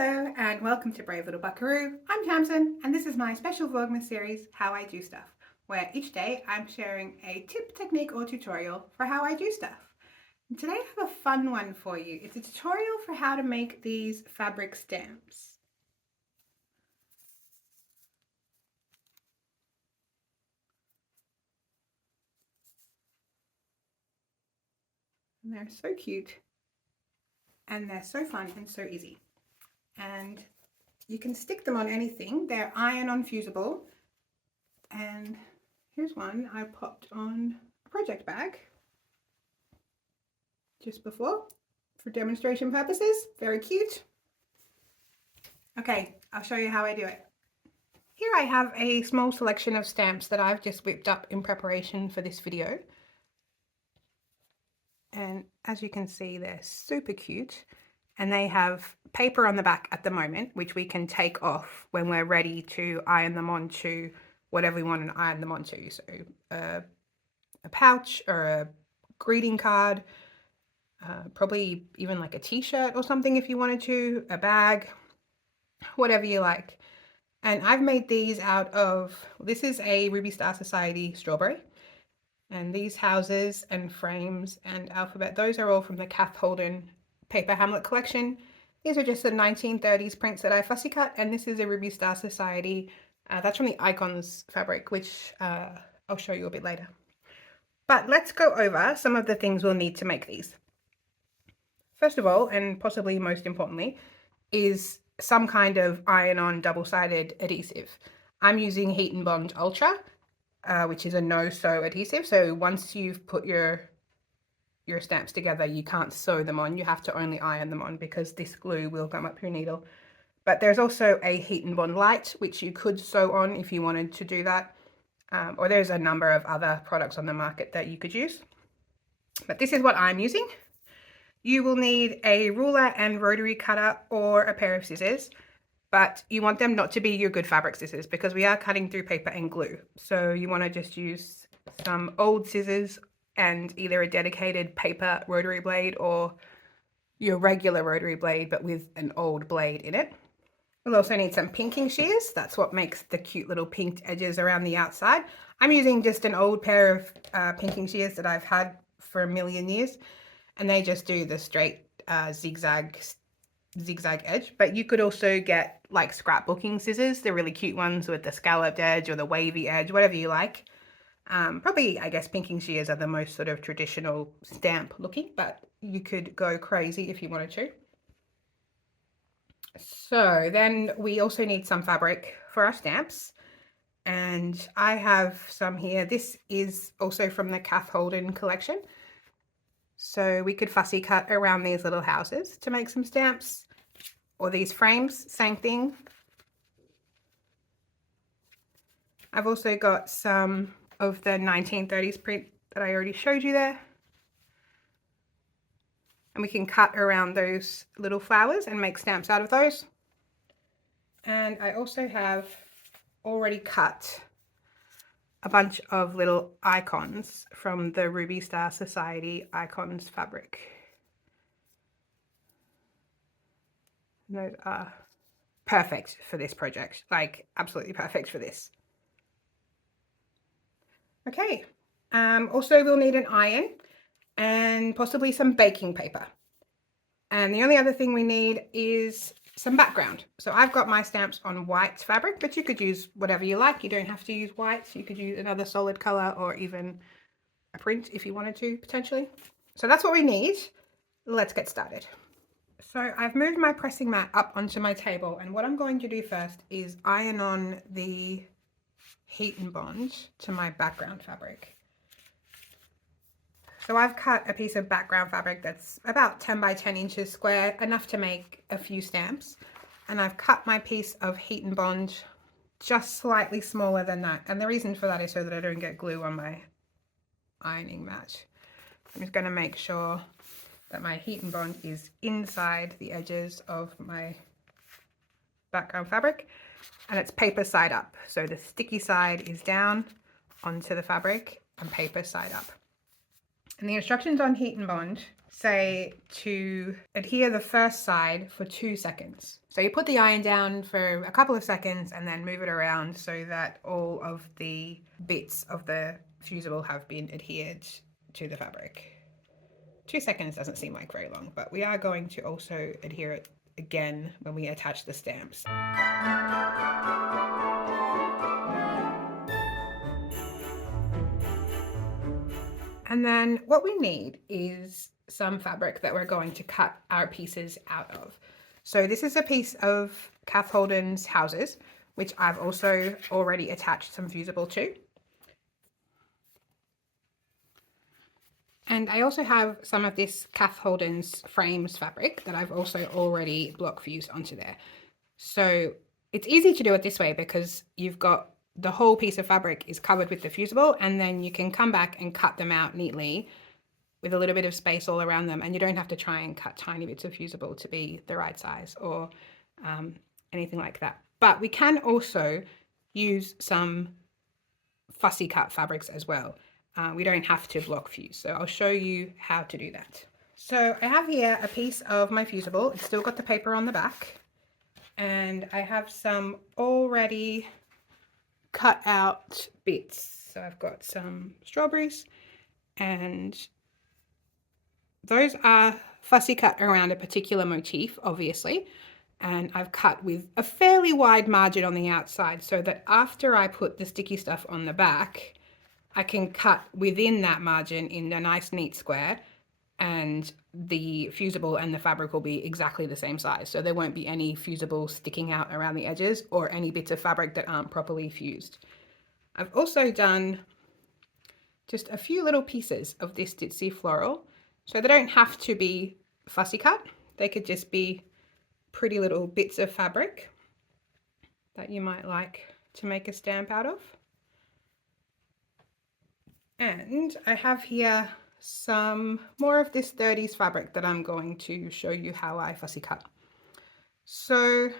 Hello and welcome to Brave Little Buckaroo. I'm Tamsin and this is my special Vlogmas series, How I Do Stuff, where each day I'm sharing a tip, technique or tutorial for how I do stuff. And today I have a fun one for you. It's a tutorial for how to make these fabric stamps. And they're so cute and they're so fun and so easy. And you can stick them on anything. They're iron-on fusible. And here's one I popped on a project bag just before for demonstration purposes. Very cute. Okay, I'll show you how I do it. Here I have a small selection of stamps that I've just whipped up in preparation for this video. And as you can see, they're super cute. And they have paper on the back at the moment, which we can take off when we're ready to iron them onto whatever we want to iron them onto. So a pouch or a greeting card, probably even like a t-shirt or something if you wanted to, a bag, whatever you like. And I've made these out of, this is a Ruby Star Society strawberry. And these houses and frames and alphabet, those are all from the Kath Holden Paper Hamlet collection. These are just the 1930s prints that I fussy cut, and this is a Ruby Star Society. That's from the Icons fabric, which I'll show you a bit later. But let's go over some of the things we'll need to make these. First of all, and possibly most importantly, is some kind of iron-on double-sided adhesive. I'm using Heat and Bond Ultra, which is a no-sew adhesive. So once you've put your stamps together, you can't sew them on. You have to only iron them on because this glue will gum up your needle. But there's also a Heat and Bond Light, which you could sew on if you wanted to do that. Or there's a number of other products on the market that you could use. But this is what I'm using. You will need a ruler and rotary cutter or a pair of scissors, but you want them not to be your good fabric scissors because we are cutting through paper and glue. So you want to just use some old scissors and either a dedicated paper rotary blade or your regular rotary blade, but with an old blade in it. We'll also need some pinking shears. That's what makes the cute little pinked edges around the outside. I'm using just an old pair of pinking shears that I've had for a million years, and they just do the straight zigzag edge. But you could also get like scrapbooking scissors, the really cute ones with the scalloped edge or the wavy edge, whatever you like. Probably, I guess, pinking shears are the most sort of traditional stamp looking, but you could go crazy if you wanted to. So then we also need some fabric for our stamps. And I have some here. This is also from the Kath Holden collection. So we could fussy cut around these little houses to make some stamps, or these frames, same thing. I've also got some of the 1930s print that I already showed you there. And we can cut around those little flowers and make stamps out of those. And I also have already cut a bunch of little icons from the Ruby Star Society Icons fabric. And those are perfect for this project, like absolutely perfect for this. Okay, also we'll need an iron and possibly some baking paper. And the only other thing we need is some background. So I've got my stamps on white fabric, but you could use whatever you like. You don't have to use white. You could use another solid color or even a print if you wanted to, potentially. So that's what we need. Let's get started. So I've moved my pressing mat up onto my table, and what I'm going to do first is iron on the Heat and Bond to my background fabric. So I've cut a piece of background fabric that's about 10 by 10 inches square, enough to make a few stamps. And I've cut my piece of Heat and Bond just slightly smaller than that. And the reason for that is so that I don't get glue on my ironing mat. I'm just going to make sure that my Heat and Bond is inside the edges of my background fabric, and it's paper side up. So the sticky side is down onto the fabric and paper side up. And the instructions on Heat and Bond say to adhere the first side for 2 seconds. So you put the iron down for a couple of seconds and then move it around so that all of the bits of the fusible have been adhered to the fabric. 2 seconds doesn't seem like very long, but we are going to also adhere it again when we attach the stamps. And then what we need is some fabric that we're going to cut our pieces out of. So this is a piece of Kath Holden's Houses, which I've also already attached some fusible to. And I also have some of this Kath Holden's Frames fabric that I've also already block fused onto there. So it's easy to do it this way because you've got the whole piece of fabric is covered with the fusible, and then you can come back and cut them out neatly with a little bit of space all around them, and you don't have to try and cut tiny bits of fusible to be the right size or anything like that. But we can also use some fussy cut fabrics as well. We don't have to block fuse, so I'll show you how to do that. So I have here a piece of my fusible. It's still got the paper on the back, and I have some already cut out bits. So I've got some strawberries, and those are fussy cut around a particular motif, obviously, and I've cut with a fairly wide margin on the outside so that after I put the sticky stuff on the back, I can cut within that margin in a nice neat square, and the fusible and the fabric will be exactly the same size. So there won't be any fusible sticking out around the edges or any bits of fabric that aren't properly fused. I've also done just a few little pieces of this ditzy floral. So they don't have to be fussy cut. They could just be pretty little bits of fabric that you might like to make a stamp out of. And I have here some more of this 30s fabric that I'm going to show you how I fussy cut. So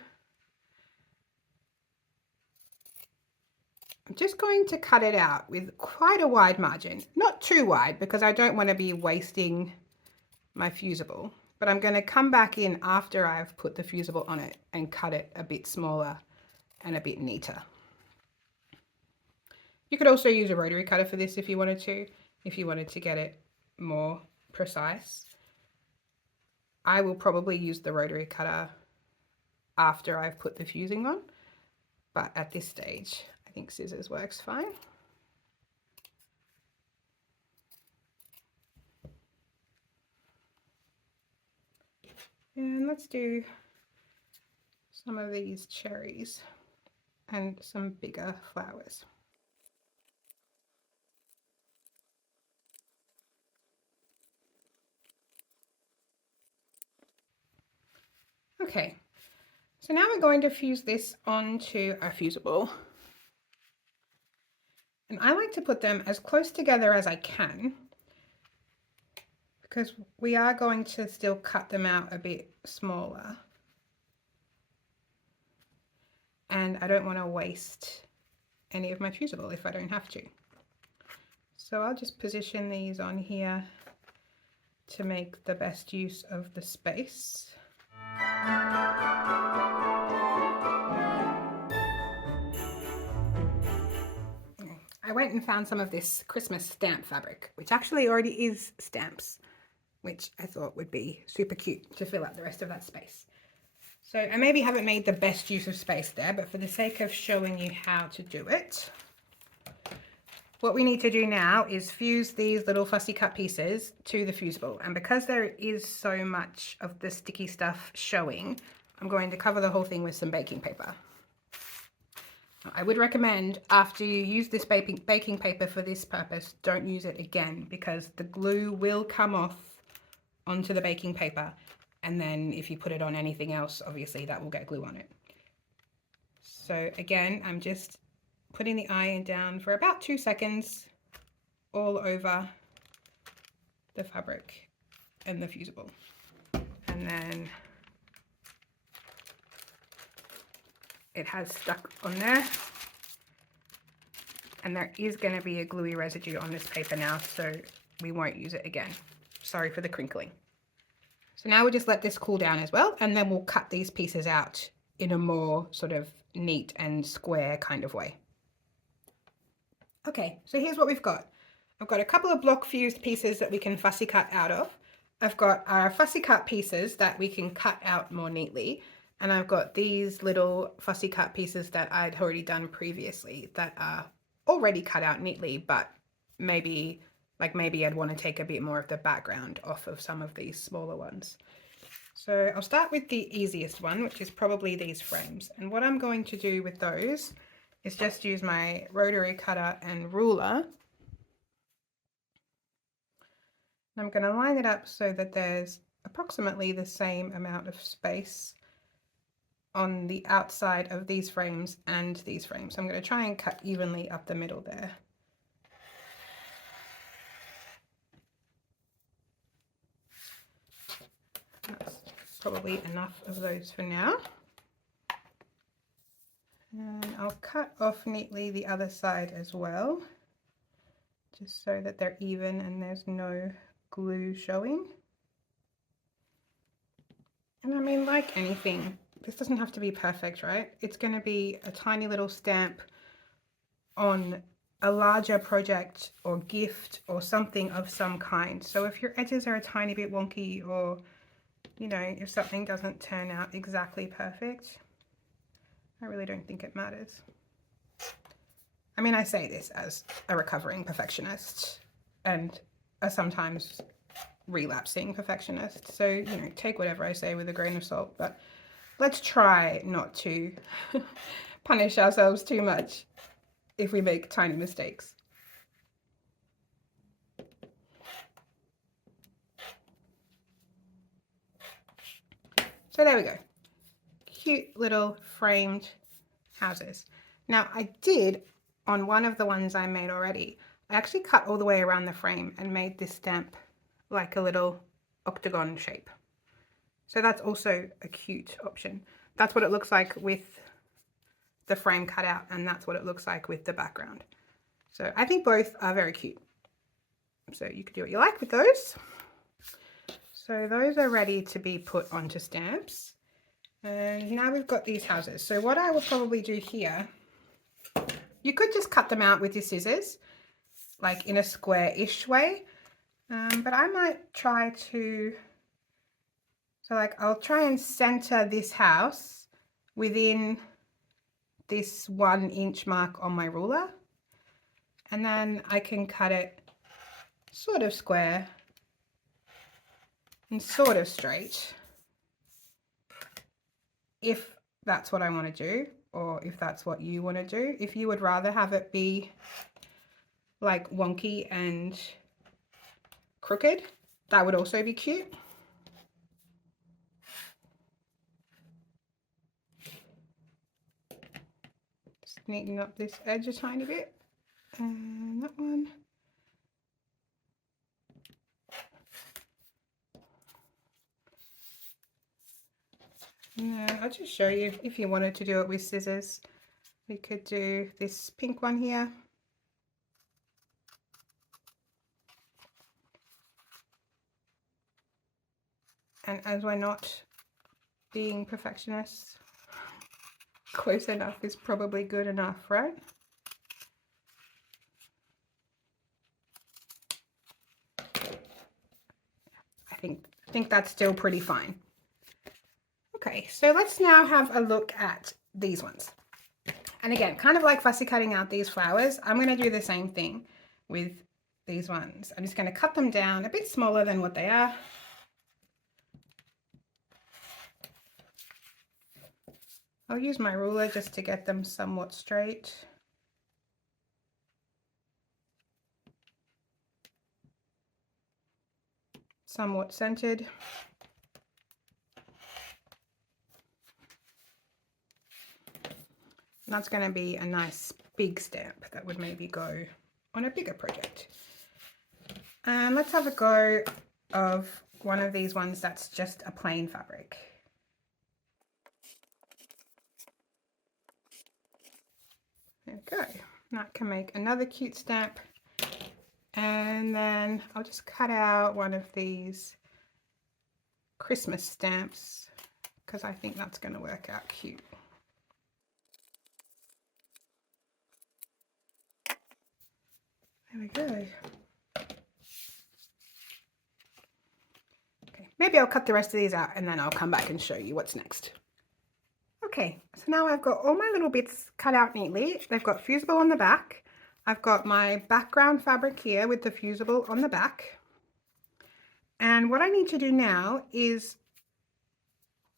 I'm just going to cut it out with quite a wide margin, not too wide because I don't want to be wasting my fusible, but I'm going to come back in after I've put the fusible on it and cut it a bit smaller and a bit neater. You could also use a rotary cutter for this if you wanted to get it more precise. I will probably use the rotary cutter after I've put the fusing on, but at this stage I think scissors works fine. And let's do some of these cherries and some bigger flowers. Okay, so now we're going to fuse this onto our fusible. And I like to put them as close together as I can because we are going to still cut them out a bit smaller. And I don't want to waste any of my fusible if I don't have to. So I'll just position these on here to make the best use of the space. I went and found some of this Christmas stamp fabric, which actually already is stamps, which I thought would be super cute to fill up the rest of that space. So I maybe haven't made the best use of space there, but for the sake of showing you how to do it, what we need to do now is fuse these little fussy cut pieces to the fusible. And because there is so much of the sticky stuff showing, I'm going to cover the whole thing with some baking paper. I would recommend after you use this baking paper for this purpose, don't use it again because the glue will come off onto the baking paper. And then if you put it on anything else, obviously that will get glue on it. So again, I'm just putting the iron down for about 2 seconds all over the fabric and the fusible. And then it has stuck on there. And there is going to be a gluey residue on this paper now, so we won't use it again. Sorry for the crinkling. So now we'll just let this cool down as well, and then we'll cut these pieces out in a more sort of neat and square kind of way. Okay, so here's what we've got. I've got a couple of block fused pieces that we can fussy cut out of. I've got our fussy cut pieces that we can cut out more neatly. And I've got these little fussy cut pieces that I'd already done previously that are already cut out neatly, but maybe I'd want to take a bit more of the background off of some of these smaller ones. So I'll start with the easiest one, which is probably these frames. And what I'm going to do with those is just use my rotary cutter and ruler. And I'm going to line it up so that there's approximately the same amount of space on the outside of these frames and these frames. So I'm going to try and cut evenly up the middle there. That's probably enough of those for now. And I'll cut off neatly the other side as well, just so that they're even and there's no glue showing. And I mean, like anything, this doesn't have to be perfect, right? It's going to be a tiny little stamp on a larger project or gift or something of some kind. So if your edges are a tiny bit wonky, or, you know, if something doesn't turn out exactly perfect, I really don't think it matters. I mean, I say this as a recovering perfectionist and a sometimes relapsing perfectionist. So, you know, take whatever I say with a grain of salt, but let's try not to punish ourselves too much if we make tiny mistakes. So there we go. Cute little framed houses. Now I did, on one of the ones I made already, I actually cut all the way around the frame and made this stamp like a little octagon shape. So that's also a cute option. That's what it looks like with the frame cut out, and that's what it looks like with the background. So I think both are very cute. So you can do what you like with those. So those are ready to be put onto stamps. And now we've got these houses. So what I will probably do here, you could just cut them out with your scissors, like in a square-ish way. But I might try to, so like I'll try and center this house within this 1 inch mark on my ruler. And then I can cut it sort of square and sort of straight, if that's what I want to do, or if that's what you want to do. If you would rather have it be like wonky and crooked, that would also be cute. Just neaten up this edge a tiny bit, and that one. Yeah, I'll just show you, if you wanted to do it with scissors, we could do this pink one here. And as we're not being perfectionists, close enough is probably good enough, right? I think that's still pretty fine. Okay, so let's now have a look at these ones. And again, kind of like fussy cutting out these flowers, I'm going to do the same thing with these ones. I'm just going to cut them down a bit smaller than what they are. I'll use my ruler just to get them somewhat straight. Somewhat centered. And that's going to be a nice big stamp that would maybe go on a bigger project. And let's have a go of one of these ones that's just a plain fabric. There we go. That can make another cute stamp. And then I'll just cut out one of these Christmas stamps because I think that's going to work out cute. There we go. Okay, maybe I'll cut the rest of these out and then I'll come back and show you what's next. Okay, so now I've got all my little bits cut out neatly. They've got fusible on the back. I've got my background fabric here with the fusible on the back. And what I need to do now is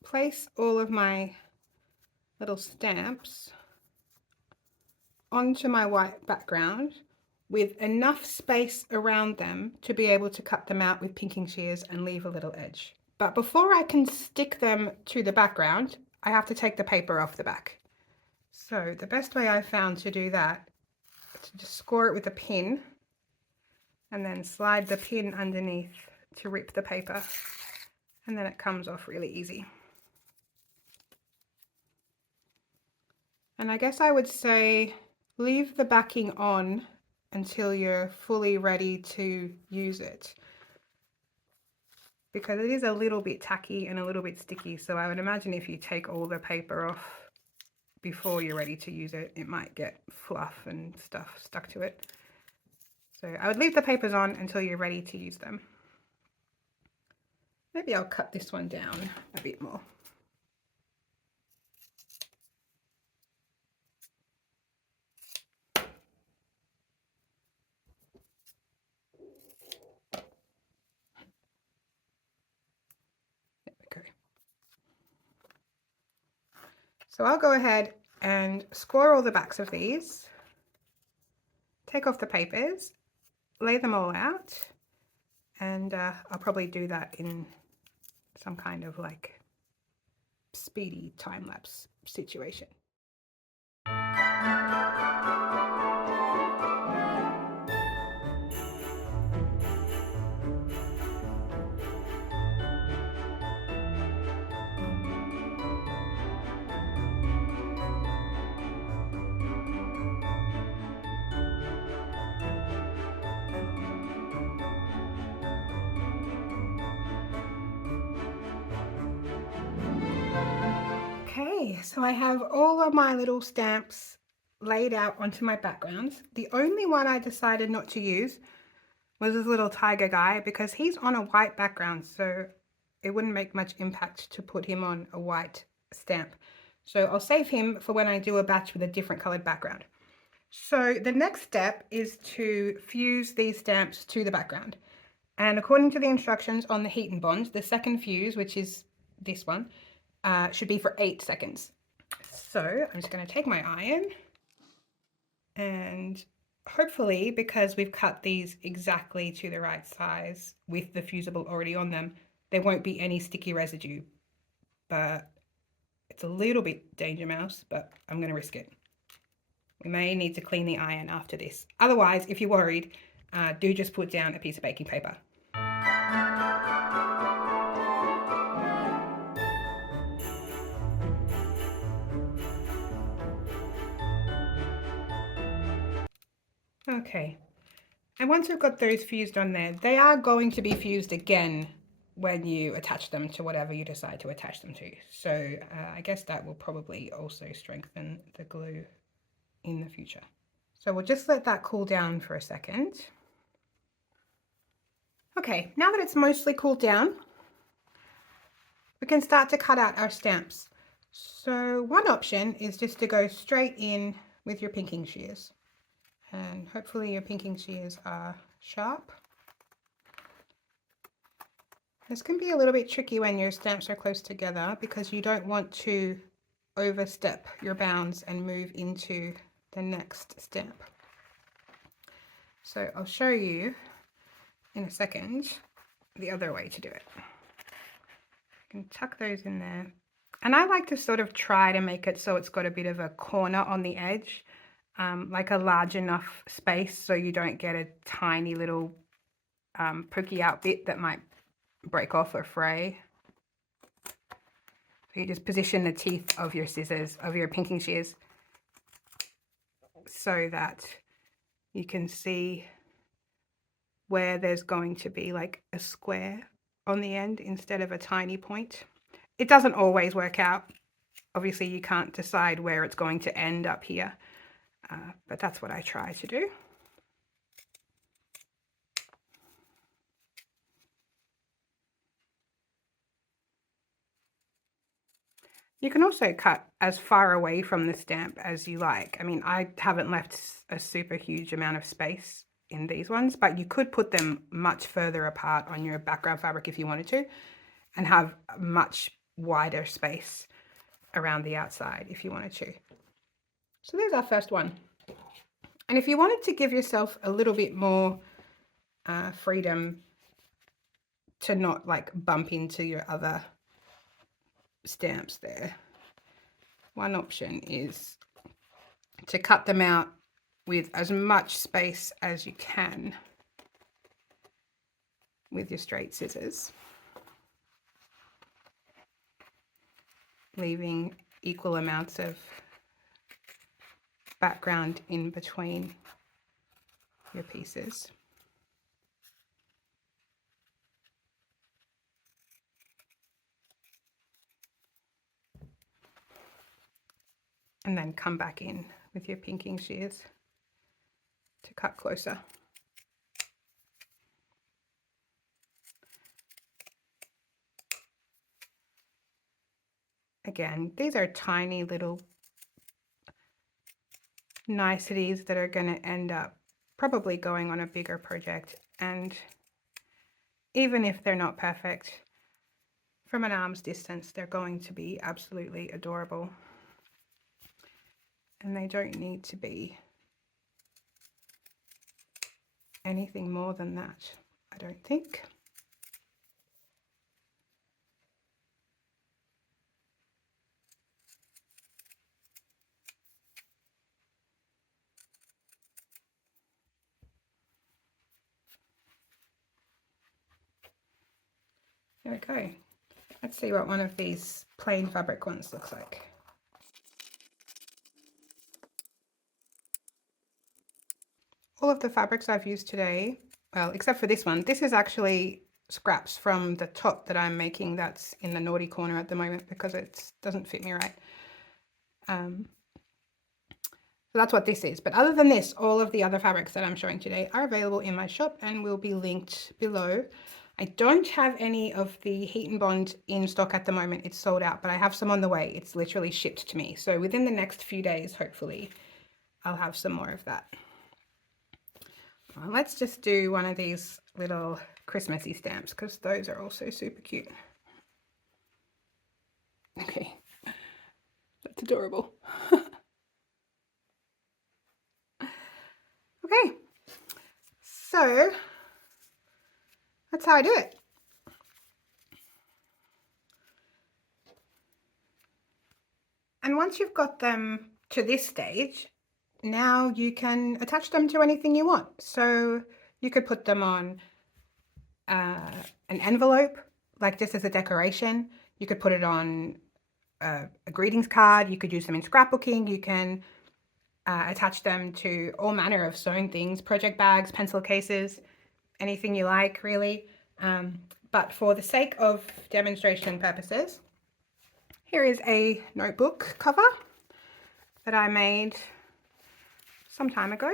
place all of my little stamps onto my white background with enough space around them to be able to cut them out with pinking shears and leave a little edge. But before I can stick them to the background, I have to take the paper off the back. So the best way I found to do that is to just score it with a pin and then slide the pin underneath to rip the paper, and then it comes off really easy. And I guess I would say leave the backing on until you're fully ready to use it, because it is a little bit tacky and a little bit sticky. So I would imagine if you take all the paper off before you're ready to use it, it might get fluff and stuff stuck to it. So I would leave the papers on until you're ready to use them. Maybe I'll cut this one down a bit more. So I'll go ahead and score all the backs of these, take off the papers, lay them all out, and I'll probably do that in some kind of like speedy time-lapse situation. Okay, so I have all of my little stamps laid out onto my backgrounds. The only one I decided not to use was this little tiger guy because he's on a white background, so it wouldn't make much impact to put him on a white stamp. So I'll save him for when I do a batch with a different colored background. So the next step is to fuse these stamps to the background. And according to the instructions on the heat and bond, the second fuse, which is this one, should be for 8 seconds. So I'm just going to take my iron, and hopefully, because we've cut these exactly to the right size with the fusible already on them, there won't be any sticky residue. But it's a little bit danger mouse, but I'm going to risk it. We may need to clean the iron after this. Otherwise, if you're worried, do just put down a piece of baking paper. Okay, and once we've got those fused on there, they are going to be fused again when you attach them to whatever you decide to attach them to. So I guess that will probably also strengthen the glue in the future. So we'll just let that cool down for a second. Okay, now that it's mostly cooled down, we can start to cut out our stamps. So one option is just to go straight in with your pinking shears. And hopefully your pinking shears are sharp. This can be a little bit tricky when your stamps are close together because you don't want to overstep your bounds and move into the next stamp. So I'll show you in a second the other way to do it. You can tuck those in there. And I like to sort of try to make it so it's got a bit of a corner on the edge. Like a large enough space so you don't get a tiny little pokey out bit that might break off or fray. So you just position the teeth of your scissors, of your pinking shears, so that you can see where there's going to be like a square on the end instead of a tiny point. It doesn't always work out. Obviously you can't decide where it's going to end up here, but that's what I try to do. You can also cut as far away from the stamp as you like. I mean, I haven't left a super huge amount of space in these ones, but you could put them much further apart on your background fabric if you wanted to, and have a much wider space around the outside if you wanted to. So there's our first one. And if you wanted to give yourself a little bit more freedom to not like bump into your other stamps there, one option is to cut them out with as much space as you can with your straight scissors, leaving equal amounts of background in between your pieces. And then come back in with your pinking shears to cut closer. Again, these are tiny little niceties that are going to end up probably going on a bigger project, and even if they're not perfect, from an arm's distance they're going to be absolutely adorable, and they don't need to be anything more than that, I don't think. There we go. Let's see what one of these plain fabric ones looks like. All of the fabrics I've used today, well, except for this one, this is actually scraps from the top that I'm making that's in the naughty corner at the moment because it doesn't fit me right. So that's what this is. But other than this, all of the other fabrics that I'm showing today are available in my shop and will be linked below. I don't have any of the Heat and Bond in stock at the moment. It's sold out, but I have some on the way. It's literally shipped to me. So within the next few days, hopefully, I'll have some more of that. Well, let's just do one of these little Christmassy stamps because those are also super cute. Okay, that's adorable. Okay, so that's how I do it. And once you've got them to this stage, now you can attach them to anything you want. So you could put them on an envelope, like just as a decoration. You could put it on a greetings card. You could use them in scrapbooking. You can attach them to all manner of sewing things, project bags, pencil cases, anything you like, really. But for the sake of demonstration purposes, here is a notebook cover that I made some time ago.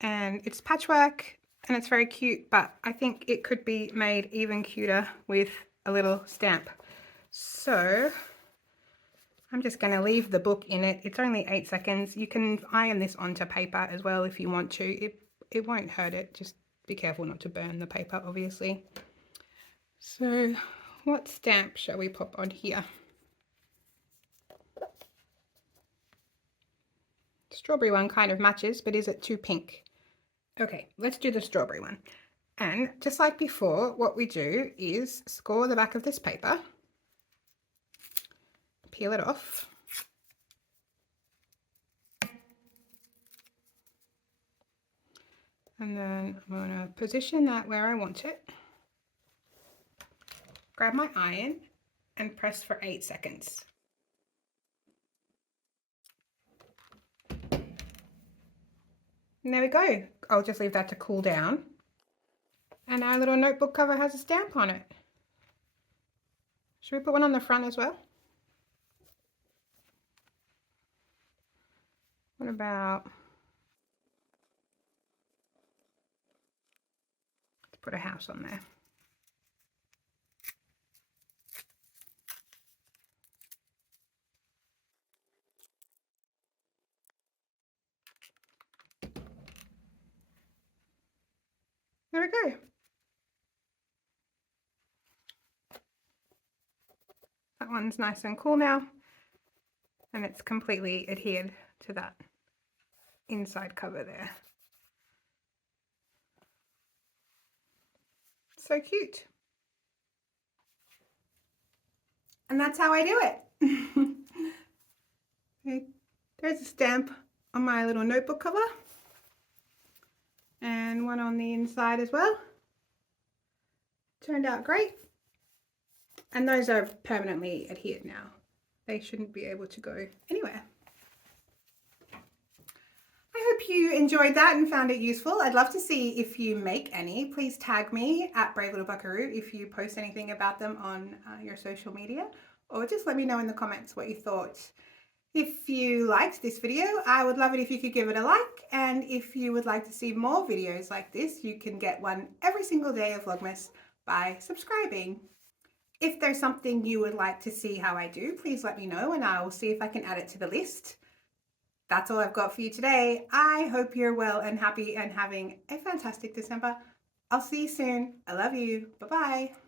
And it's patchwork and it's very cute, but I think it could be made even cuter with a little stamp. So I'm just going to leave the book in it. It's only 8 seconds. You can iron this onto paper as well if you want to. It won't hurt it. Just be careful not to burn the paper, obviously. So what stamp shall we pop on here? Strawberry one kind of matches, but is it too pink? Okay, let's do the strawberry one. And just like before, what we do is score the back of this paper, peel it off, and then I'm going to position that where I want it, grab my iron and press for 8 seconds. And there we go. I'll just leave that to cool down. And our little notebook cover has a stamp on it. Should we put one on the front as well? What about, let's put a house on there. There we go. That one's nice and cool now, and it's completely adhered to that inside cover there. So cute. And that's how I do it. Okay, there's a stamp on my little notebook cover, and one on the inside as well. Turned out great. And those are permanently adhered now. They shouldn't be able to go anywhere. I hope you enjoyed that and found it useful. I'd love to see if you make any. Please tag me at Brave Little Buckaroo if you post anything about them on your social media, or just let me know in the comments what you thought. If you liked this video, I would love it if you could give it a like, and if you would like to see more videos like this, you can get one every single day of Vlogmas by subscribing. If there's something you would like to see how I do, please let me know and I'll see if I can add it to the list. That's all I've got for you today. I hope you're well and happy and having a fantastic December. I'll see you soon. I love you. Bye-bye.